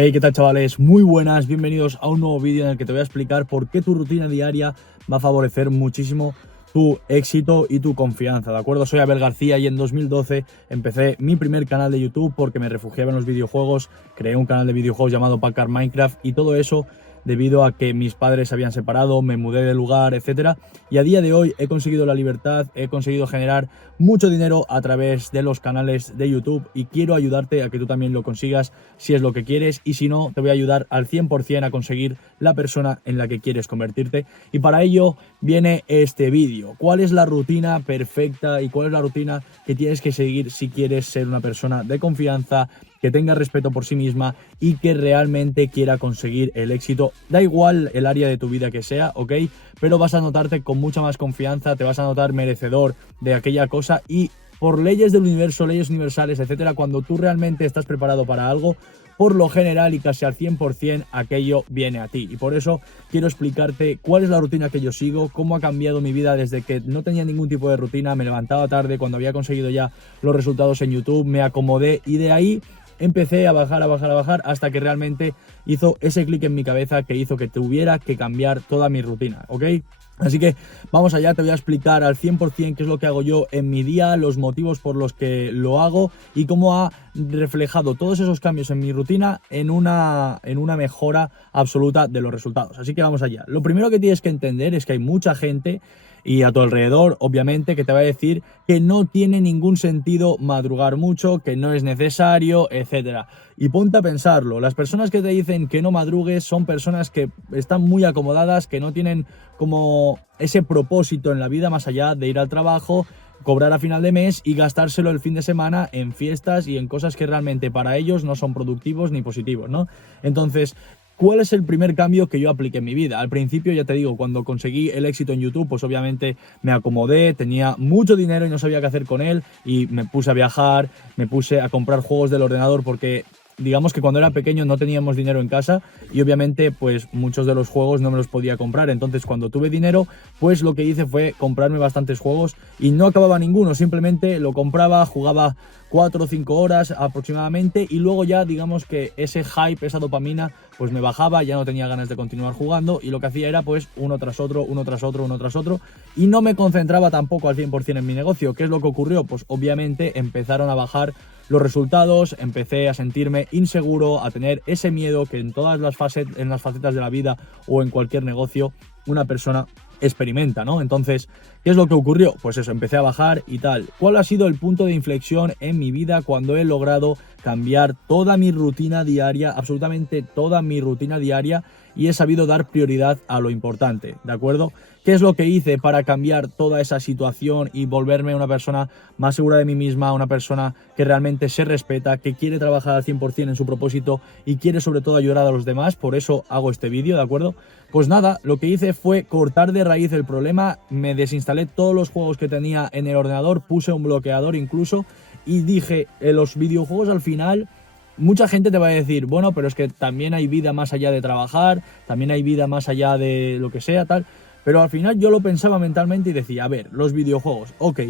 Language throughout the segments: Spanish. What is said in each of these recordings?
Hey, ¿qué tal, chavales? Muy buenas, bienvenidos a un nuevo vídeo en el que te voy a explicar por qué tu rutina diaria va a favorecer muchísimo tu éxito y tu confianza, ¿de acuerdo? Soy Abel García y en 2012 empecé mi primer canal de YouTube porque me refugiaba en los videojuegos, creé un canal de videojuegos llamado Packard Minecraft y todo eso debido a que mis padres se habían separado, me mudé de lugar, etcétera, y a día de hoy he conseguido la libertad, he conseguido generar mucho dinero a través de los canales de YouTube y quiero ayudarte a que tú también lo consigas si es lo que quieres, y si no, te voy a ayudar al 100% a conseguir la persona en la que quieres convertirte. Y para ello viene este vídeo. ¿Cuál es la rutina perfecta y cuál es la rutina que tienes que seguir si quieres ser una persona de confianza, que tenga respeto por sí misma y que realmente quiera conseguir el éxito? Da igual el área de tu vida que sea, ¿ok? Pero vas a notarte con mucha más confianza, te vas a notar merecedor de aquella cosa y por leyes del universo, leyes universales, etcétera, cuando tú realmente estás preparado para algo, por lo general y casi al 100% aquello viene a ti. Y por eso quiero explicarte cuál es la rutina que yo sigo, cómo ha cambiado mi vida desde que no tenía ningún tipo de rutina, me levantaba tarde, cuando había conseguido ya los resultados en YouTube, me acomodé y de ahí empecé a bajar, hasta que realmente hizo ese clic en mi cabeza que hizo que tuviera que cambiar toda mi rutina, ¿ok? Así que vamos allá, te voy a explicar al 100% qué es lo que hago yo en mi día, los motivos por los que lo hago y cómo ha reflejado todos esos cambios en mi rutina en una mejora absoluta de los resultados. Así que vamos allá. Lo primero que tienes que entender es que hay mucha gente y a tu alrededor, obviamente, que te va a decir que no tiene ningún sentido madrugar mucho, que no es necesario, etcétera. Y ponte a pensarlo, las personas que te dicen que no madrugues son personas que están muy acomodadas, que no tienen como ese propósito en la vida más allá de ir al trabajo, cobrar a final de mes y gastárselo el fin de semana en fiestas y en cosas que realmente para ellos no son productivos ni positivos, ¿no? Entonces, ¿cuál es el primer cambio que yo apliqué en mi vida? Al principio, ya te digo, cuando conseguí el éxito en YouTube, pues obviamente me acomodé, tenía mucho dinero y no sabía qué hacer con él y me puse a viajar, me puse a comprar juegos del ordenador porque digamos que cuando era pequeño no teníamos dinero en casa y obviamente pues muchos de los juegos no me los podía comprar. Entonces cuando tuve dinero, pues lo que hice fue comprarme bastantes juegos y no acababa ninguno, simplemente lo compraba, jugaba 4 o 5 horas aproximadamente y luego ya digamos que ese hype, esa dopamina pues me bajaba, ya no tenía ganas de continuar jugando y lo que hacía era pues uno tras otro, uno tras otro, uno tras otro y no me concentraba tampoco al 100% en mi negocio. ¿Qué es lo que ocurrió? Pues obviamente empezaron a bajar los resultados, empecé a sentirme inseguro, a tener ese miedo que en todas las facetas de la vida o en cualquier negocio una persona experimenta, ¿no? Entonces, ¿qué es lo que ocurrió? Pues eso, empecé a bajar y tal. ¿Cuál ha sido el punto de inflexión en mi vida cuando he logrado cambiar toda mi rutina diaria, absolutamente toda mi rutina diaria, y he sabido dar prioridad a lo importante, ¿de acuerdo? ¿Qué es lo que hice para cambiar toda esa situación y volverme una persona más segura de mí misma, una persona que realmente se respeta, que quiere trabajar al 100% en su propósito y quiere sobre todo ayudar a los demás? Por eso hago este vídeo, ¿de acuerdo? Pues nada, lo que hice fue cortar de raíz el problema, me desinstalé todos los juegos que tenía en el ordenador, puse un bloqueador incluso y dije, los videojuegos al final... Mucha gente te va a decir, bueno, pero es que también hay vida más allá de trabajar, también hay vida más allá de lo que sea, tal. Pero al final yo lo pensaba mentalmente y decía, a ver, los videojuegos, ok,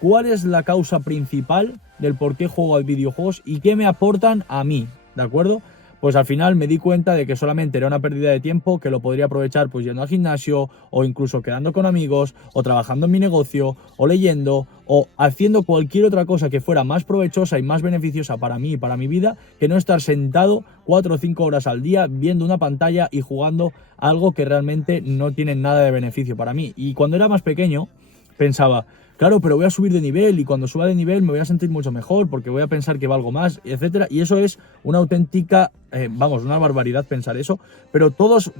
¿cuál es la causa principal del por qué juego a videojuegos y qué me aportan a mí? ¿De acuerdo? Pues al final me di cuenta de que solamente era una pérdida de tiempo, que lo podría aprovechar pues yendo al gimnasio o incluso quedando con amigos o trabajando en mi negocio o leyendo o haciendo cualquier otra cosa que fuera más provechosa y más beneficiosa para mí y para mi vida, que no estar sentado 4 o 5 horas al día viendo una pantalla y jugando algo que realmente no tiene nada de beneficio para mí. Y cuando era más pequeño pensaba, claro, pero voy a subir de nivel y cuando suba de nivel me voy a sentir mucho mejor porque voy a pensar que valgo más, etcétera. Y eso es una auténtica, una barbaridad pensar eso. Pero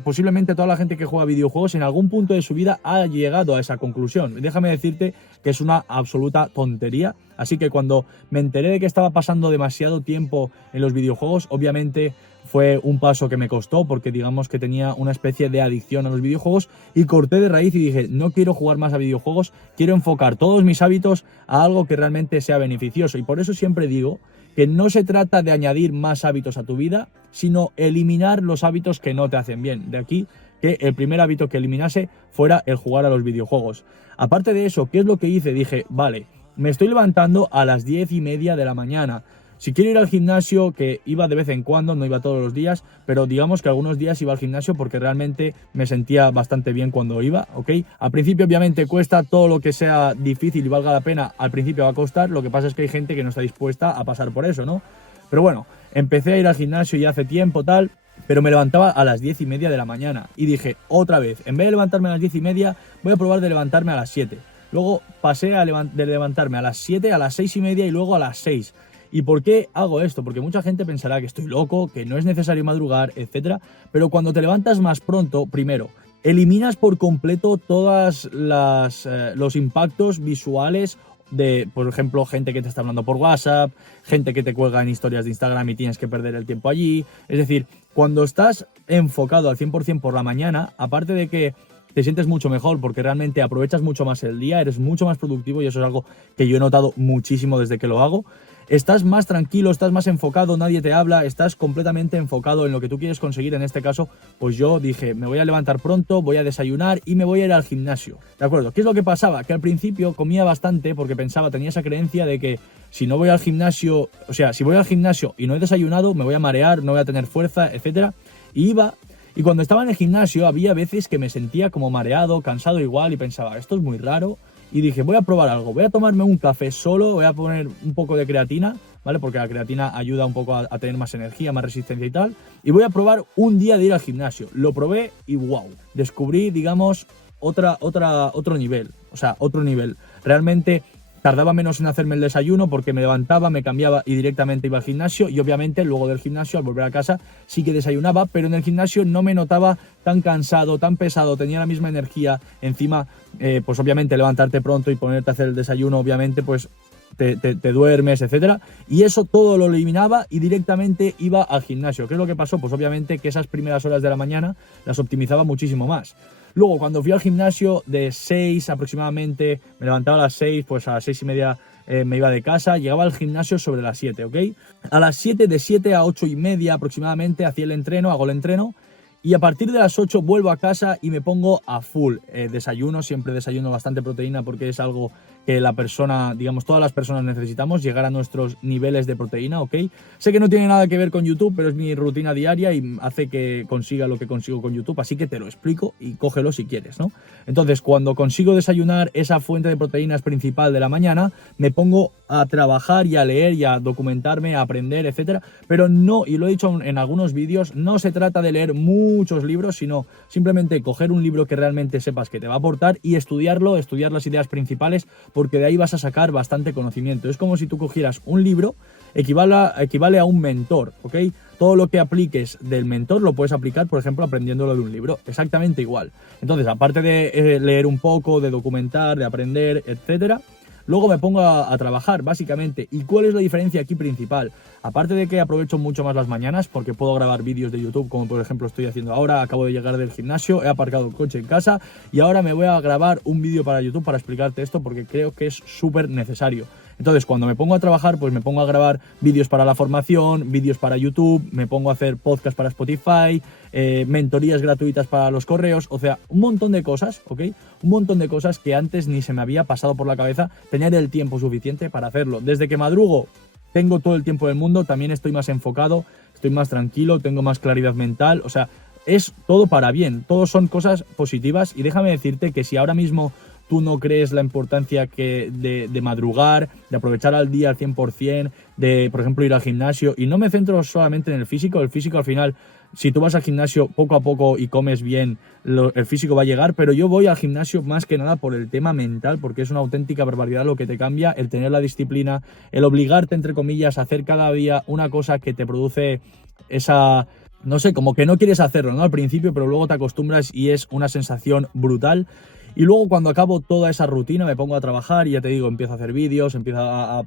posiblemente toda la gente que juega videojuegos en algún punto de su vida ha llegado a esa conclusión. Déjame decirte que es una absoluta tontería. Así que cuando me enteré de que estaba pasando demasiado tiempo en los videojuegos, obviamente fue un paso que me costó porque digamos que tenía una especie de adicción a los videojuegos y corté de raíz y dije, no quiero jugar más a videojuegos, quiero enfocar todos mis hábitos a algo que realmente sea beneficioso. Y por eso siempre digo que no se trata de añadir más hábitos a tu vida, sino eliminar los hábitos que no te hacen bien. De aquí que el primer hábito que eliminase fuera el jugar a los videojuegos. Aparte de eso, ¿qué es lo que hice? Dije, vale, me estoy levantando a las 10:30 de la mañana. Si quiero ir al gimnasio, que iba de vez en cuando, no iba todos los días, pero digamos que algunos días iba al gimnasio porque realmente me sentía bastante bien cuando iba, ¿ok? Al principio obviamente cuesta, todo lo que sea difícil y valga la pena, al principio va a costar, lo que pasa es que hay gente que no está dispuesta a pasar por eso, ¿no? Pero bueno, empecé a ir al gimnasio ya hace tiempo, tal, pero me levantaba a las 10:30 de la mañana y dije, otra vez, en vez de levantarme a las 10:30, voy a probar de levantarme a las 7. Luego pasé de levantarme a las 7, a las 6:30 y luego a las 6. ¿Y por qué hago esto? Porque mucha gente pensará que estoy loco, que no es necesario madrugar, etcétera. Pero cuando te levantas más pronto, primero, eliminas por completo todos los impactos visuales de, por ejemplo, gente que te está hablando por WhatsApp, gente que te cuelga en historias de Instagram y tienes que perder el tiempo allí. Es decir, cuando estás enfocado al 100% por la mañana, aparte de que te sientes mucho mejor porque realmente aprovechas mucho más el día, eres mucho más productivo y eso es algo que yo he notado muchísimo desde que lo hago. Estás más tranquilo, estás más enfocado, nadie te habla, estás completamente enfocado en lo que tú quieres conseguir. En este caso, pues yo dije, me voy a levantar pronto, voy a desayunar y me voy a ir al gimnasio. ¿De acuerdo? ¿Qué es lo que pasaba? Que al principio comía bastante porque pensaba, tenía esa creencia de que si no voy al gimnasio, o sea, si voy al gimnasio y no he desayunado, me voy a marear, no voy a tener fuerza, etcétera. Y iba. Y cuando estaba en el gimnasio había veces que me sentía como mareado, cansado igual y pensaba, esto es muy raro. Y dije, voy a probar algo, voy a tomarme un café solo, voy a poner un poco de creatina, ¿vale? Porque la creatina ayuda un poco a tener más energía, más resistencia y tal. Y voy a probar un día de ir al gimnasio. Lo probé y wow, descubrí, digamos, otro nivel. O sea, otro nivel. Realmente tardaba menos en hacerme el desayuno porque me levantaba, me cambiaba y directamente iba al gimnasio. Y obviamente luego del gimnasio, al volver a casa, sí que desayunaba, pero en el gimnasio no me notaba tan cansado, tan pesado, tenía la misma energía. Encima, pues obviamente levantarte pronto y ponerte a hacer el desayuno, obviamente, pues te duermes, etcétera. Y eso todo lo eliminaba y directamente iba al gimnasio. ¿Qué es lo que pasó? Pues obviamente que esas primeras horas de la mañana las optimizaba muchísimo más. Luego, cuando fui al gimnasio de 6 aproximadamente, me levantaba a las 6, pues a las 6:30 me iba de casa, llegaba al gimnasio sobre las 7, ¿ok? A las 7, de 7 a 8:30 aproximadamente, hacía el entreno, hago el entreno, y a partir de las 8 vuelvo a casa y me pongo a full. Desayuno, siempre desayuno bastante proteína porque es algo que la persona, digamos, todas las personas necesitamos, llegar a nuestros niveles de proteína, ¿ok? Sé que no tiene nada que ver con YouTube, pero es mi rutina diaria y hace que consiga lo que consigo con YouTube, así que te lo explico y cógelo si quieres, ¿no? Entonces, cuando consigo desayunar esa fuente de proteínas principal de la mañana, me pongo a trabajar y a leer y a documentarme, a aprender, etcétera, pero no, y lo he dicho en algunos vídeos, no se trata de leer muchos libros, sino simplemente coger un libro que realmente sepas que te va a aportar y estudiarlo, estudiar las ideas principales, porque de ahí vas a sacar bastante conocimiento. Es como si tú cogieras un libro, equivale a un mentor, ¿ok? Todo lo que apliques del mentor lo puedes aplicar, por ejemplo, aprendiéndolo de un libro, exactamente igual. Entonces, aparte de leer un poco, de documentar, de aprender, etcétera, luego me pongo a trabajar, básicamente. ¿Y cuál es la diferencia aquí principal? Aparte de que aprovecho mucho más las mañanas, porque puedo grabar vídeos de YouTube, como por ejemplo estoy haciendo ahora, acabo de llegar del gimnasio, he aparcado el coche en casa y ahora me voy a grabar un vídeo para YouTube para explicarte esto, porque creo que es súper necesario. Entonces, cuando me pongo a trabajar, pues me pongo a grabar vídeos para la formación, vídeos para YouTube, me pongo a hacer podcast para Spotify, mentorías gratuitas para los correos, o sea, un montón de cosas, ¿ok? Un montón de cosas que antes ni se me había pasado por la cabeza tener el tiempo suficiente para hacerlo. Desde que madrugo, tengo todo el tiempo del mundo, también estoy más enfocado, estoy más tranquilo, tengo más claridad mental, o sea, es todo para bien, todo son cosas positivas y déjame decirte que si ahora mismo tú no crees la importancia de madrugar, de aprovechar al día al 100%, de, por ejemplo, ir al gimnasio, y no me centro solamente en el físico al final, si tú vas al gimnasio poco a poco y comes bien, el físico va a llegar, pero yo voy al gimnasio más que nada por el tema mental, porque es una auténtica barbaridad lo que te cambia, el tener la disciplina, el obligarte, entre comillas, a hacer cada día una cosa que te produce esa, no sé, como que no quieres hacerlo, ¿no? Al principio, pero luego te acostumbras y es una sensación brutal. Y luego cuando acabo toda esa rutina me pongo a trabajar y ya te digo, empiezo a hacer vídeos, empiezo a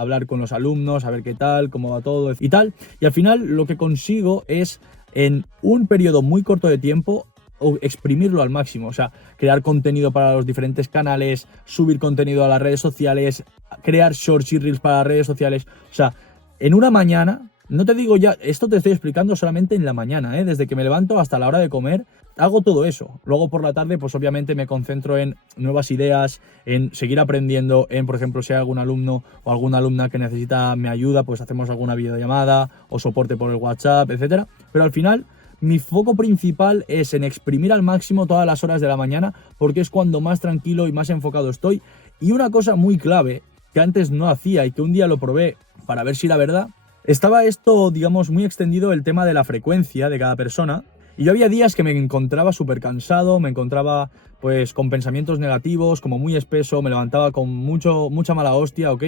hablar con los alumnos, a ver qué tal, cómo va todo y tal. Y al final lo que consigo es en un periodo muy corto de tiempo o exprimirlo al máximo, o sea, crear contenido para los diferentes canales, subir contenido a las redes sociales, crear shorts y reels para las redes sociales, o sea, en una mañana No te digo ya, esto te estoy explicando solamente en la mañana, ¿eh? Desde que me levanto hasta la hora de comer, hago todo eso. Luego por la tarde, pues obviamente me concentro en nuevas ideas, en seguir aprendiendo, en, por ejemplo, si hay algún alumno o alguna alumna que necesita mi ayuda, pues hacemos alguna videollamada o soporte por el WhatsApp, etcétera. Pero al final, mi foco principal es en exprimir al máximo todas las horas de la mañana, porque es cuando más tranquilo y más enfocado estoy. Y una cosa muy clave que antes no hacía y que un día lo probé para ver si era verdad, estaba esto, digamos, muy extendido el tema de la frecuencia de cada persona. Y yo había días que me encontraba súper cansado, me encontraba pues con pensamientos negativos, como muy espeso, me levantaba con mucha mala hostia, ¿ok?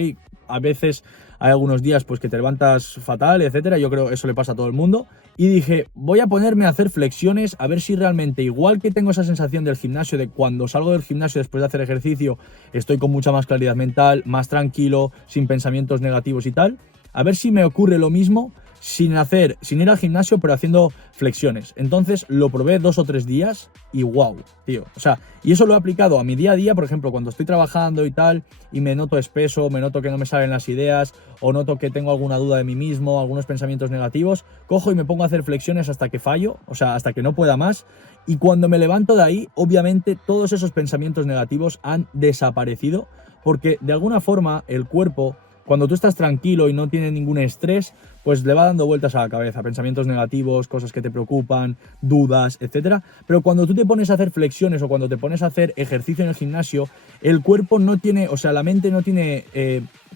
A veces hay algunos días pues que te levantas fatal, etcétera. Yo creo que eso le pasa a todo el mundo. Y dije, voy a ponerme a hacer flexiones a ver si realmente, igual que tengo esa sensación del gimnasio, de cuando salgo del gimnasio después de hacer ejercicio, estoy con mucha más claridad mental, más tranquilo, sin pensamientos negativos y tal. A ver si me ocurre lo mismo sin ir al gimnasio, pero haciendo flexiones. Entonces lo probé 2 o 3 días y wow, tío. O sea, y eso lo he aplicado a mi día a día, por ejemplo, cuando estoy trabajando y tal, y me noto espeso, me noto que no me salen las ideas, o noto que tengo alguna duda de mí mismo, algunos pensamientos negativos, cojo y me pongo a hacer flexiones hasta que fallo, o sea, hasta que no pueda más. Y cuando me levanto de ahí, obviamente todos esos pensamientos negativos han desaparecido, porque de alguna forma el cuerpo, cuando tú estás tranquilo y no tienes ningún estrés, pues le va dando vueltas a la cabeza, pensamientos negativos, cosas que te preocupan, dudas, etcétera. Pero cuando tú te pones a hacer flexiones o cuando te pones a hacer ejercicio en el gimnasio, el cuerpo no tiene, o sea, la mente no tiene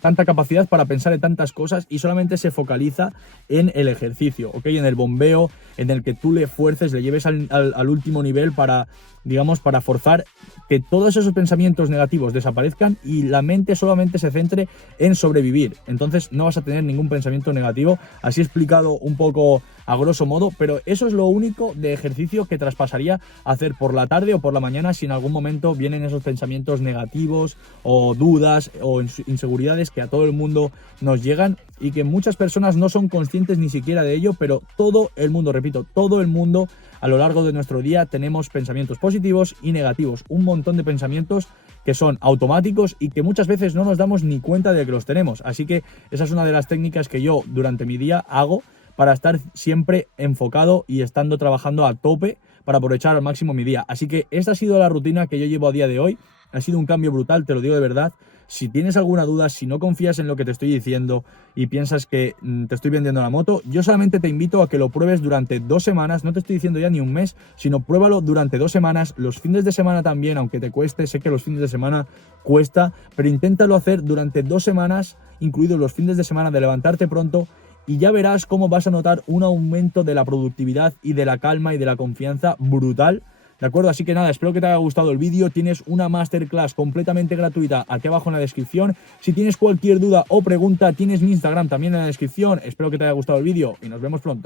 tanta capacidad para pensar en tantas cosas y solamente se focaliza en el ejercicio, ¿ok? En el bombeo, en el que tú le fuerces, le lleves al último nivel para, digamos, para forzar que todos esos pensamientos negativos desaparezcan y la mente solamente se centre en sobrevivir. Entonces no vas a tener ningún pensamiento negativo, así explicado un poco a grosso modo, pero eso es lo único de ejercicio que traspasaría a hacer por la tarde o por la mañana si en algún momento vienen esos pensamientos negativos o dudas o inseguridades que a todo el mundo nos llegan y que muchas personas no son conscientes ni siquiera de ello, pero todo el mundo, repito, todo el mundo a lo largo de nuestro día tenemos pensamientos positivos y negativos, un montón de pensamientos que son automáticos y que muchas veces no nos damos ni cuenta de que los tenemos. Así que esa es una de las técnicas que yo durante mi día hago para estar siempre enfocado y estando trabajando a tope para aprovechar al máximo mi día. Así que esta ha sido la rutina que yo llevo a día de hoy. Ha sido un cambio brutal, te lo digo de verdad. Si tienes alguna duda, si no confías en lo que te estoy diciendo y piensas que te estoy vendiendo la moto, yo solamente te invito a que lo pruebes durante 2 semanas. No te estoy diciendo ya ni un mes, sino pruébalo durante 2 semanas. Los fines de semana también, aunque te cueste, sé que los fines de semana cuesta, pero inténtalo hacer durante 2 semanas, incluidos los fines de semana de levantarte pronto, y ya verás cómo vas a notar un aumento de la productividad y de la calma y de la confianza brutal. ¿De acuerdo? Así que nada, espero que te haya gustado el vídeo. Tienes una masterclass completamente gratuita aquí abajo en la descripción. Si tienes cualquier duda o pregunta, tienes mi Instagram también en la descripción. Espero que te haya gustado el vídeo y nos vemos pronto.